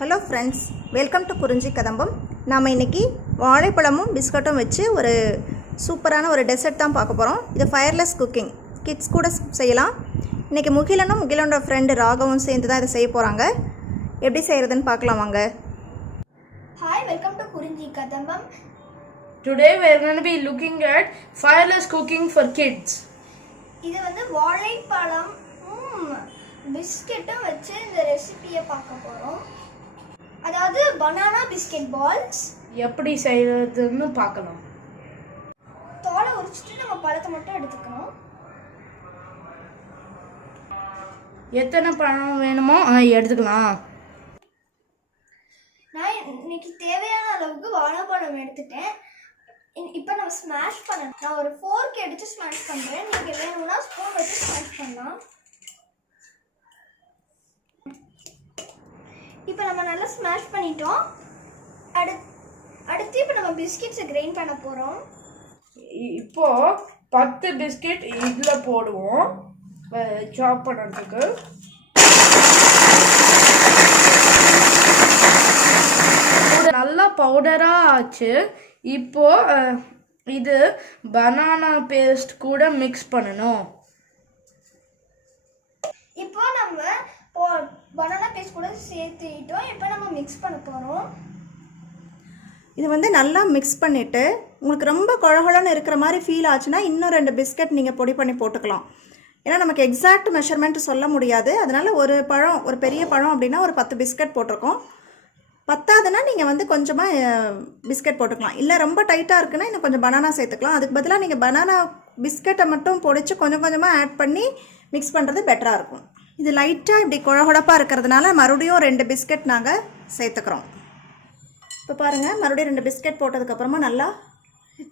Hello friends, welcome to குறிஞ்சி கதம்பம். நாம் இன்றைக்கி வாழைப்பழமும் பிஸ்கட்டும் வச்சு ஒரு சூப்பரான ஒரு டெசர்ட் தான் பார்க்க போகிறோம். இது ஃபயர்லெஸ் குக்கிங், கிட்ஸ் கூட செய்யலாம். இன்றைக்கி முகிலனோட ஃப்ரெண்டு ராகவும் சேர்ந்து தான் இதை செய்ய போகிறாங்க. எப்படி செய்கிறதுன்னு பார்க்கலாம் வாங்க. Hi, welcome to Kurinji Kadambam. Today we are going to be looking at fireless cooking for kids. இது வந்து வாழைப்பழம் பிஸ்கெட்டும் வச்சு இந்த ரெசிபியை பார்க்க போகிறோம். அதாவது பனானா பிஸ்கெட் பால்ஸ் எப்படி செய்யறதுன்னு பார்க்கலாம். தோலை உரிச்சிட்டு நம்ம பழத்தை மட்டும் எடுத்துக்கணும். எத்தனை பழம் வேணுமோ எடுத்துக்கலாம். நான் இன்னைக்கு தேவையான அளவுக்கு வாழைப்பழம் எடுத்துட்டேன். இப்போ நம்ம ஸ்மாஷ் பண்ணணும். நான் ஒரு ஃபோர்க் எடுத்து ஸ்மாஷ் பண்ணுறேன். நீங்கள் வேணும்னா ஸ்பூன் வச்சு ஸ்மாஷ் பண்ணலாம். இப்போ நம்ம நல்லா ஸ்மாஷ் பண்ணிட்டோம். அடுத்து இப்போ நம்ம பிஸ்கெட்ஸை கிரைண்ட் பண்ண போகிறோம். இப்போ 10 பிஸ்கெட் இதில் போடுவோம் சாப் பண்ணுறதுக்கு. நல்லா பவுடராக ஆச்சு. இப்போ இது பனானா பேஸ்ட் கூட மிக்ஸ் பண்ணணும். இப்போ நம்ம பனானா பேஸ்ட் கூட சேர்த்துட்டோம். இப்போ நம்ம மிக்ஸ் பண்ண போகிறோம். இது வந்து நல்லா மிக்ஸ் பண்ணிவிட்டு உங்களுக்கு ரொம்ப குழகுழன்னு இருக்கிற மாதிரி ஃபீல் ஆச்சுன்னா இன்னும் 2 பிஸ்கட் நீங்கள் பொடி பண்ணி போட்டுக்கலாம். ஏன்னா நமக்கு எக்ஸாக்ட் மெஷர்மெண்ட் சொல்ல முடியாது. அதனால் ஒரு பெரிய பழம் அப்படின்னா ஒரு 10 பிஸ்கட் போட்டிருக்கோம். பத்தாதுன்னா நீங்கள் வந்து கொஞ்சமாக பிஸ்கட் போட்டுக்கலாம். இல்லை ரொம்ப டைட்டாக இருக்குன்னா இன்னும் கொஞ்சம் பனானா சேர்த்துக்கலாம். அதுக்கு பதிலாக நீங்கள் பனானா பிஸ்கட்டை மட்டும் பொடிச்சு கொஞ்சம் கொஞ்சமாக ஆட் பண்ணி மிக்ஸ் பண்ணுறது பெட்டராக இருக்கும். இது லைட்டாக இப்படி குழகுழப்பாக இருக்கிறதுனால மறுபடியும் 2 பிஸ்கட் நாங்கள் சேர்த்துக்கிறோம். இப்போ பாருங்கள், மறுபடியும் 2 பிஸ்கட் போட்டதுக்கப்புறமா நல்லா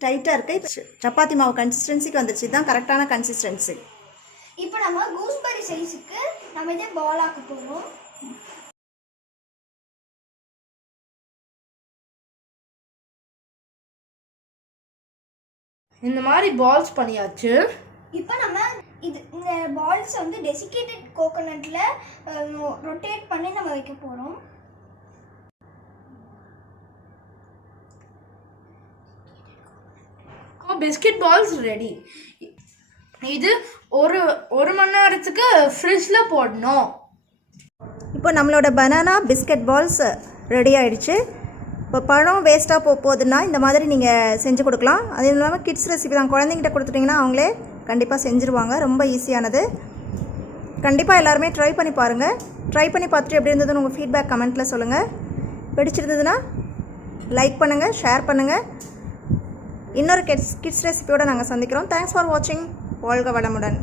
டைட்டாக இருக்குது. இப்போ சப்பாத்தி மாவு கன்சிஸ்டன்சிக்கு வந்துடுச்சு. இதுதான் கரெக்டான கன்சிஸ்டன்சி. இப்போ நம்ம கூஸ்பெரி சைஸுக்கு நம்ம இதே பால் ஆக்க போகிறோம். இந்த மாதிரி பால்ஸ் பண்ணியாச்சு. இப்போ நம்ம இந்த பால்ஸ் வந்து டெசிகேட்டட் கோகோனட்ல ரொட்டேட் பண்ணி நம்ம வைக்க போகிறோம். Biscuit balls ready. இது ஒரு மணி நேரத்துக்கு ஃப்ரிட்ஜில் போடணும். இப்போ நம்மளோட பனானா பிஸ்கட் பால்ஸ் ரெடி ஆகிடுச்சு. இப்போ பழம் வேஸ்ட்டாக போகுதுன்னா இந்த மாதிரி நீங்கள் செஞ்சு கொடுக்கலாம். அது இல்லாமல் கிட்ஸ் ரெசிபி தான். குழந்தைங்கிட்ட கொடுத்துட்டிங்கன்னா அவங்களே கண்டிப்பாக செஞ்சுருவாங்க. ரொம்ப ஈஸியானது. கண்டிப்பாக எல்லாருமே ட்ரை பண்ணி பாருங்கள். ட்ரை பண்ணி பார்த்துட்டு எப்படி இருந்ததுன்னு உங்கள் ஃபீட்பேக் கமெண்ட்டில் சொல்லுங்கள். பிடிச்சிருந்ததுன்னா லைக் பண்ணுங்கள், ஷேர் பண்ணுங்கள். இன்னொரு கிட்ஸ் ரெசிபியோடு நாங்கள் சந்திக்கிறோம். தேங்க்ஸ் ஃபார் வாட்சிங். வாழ்க வளமுடன்.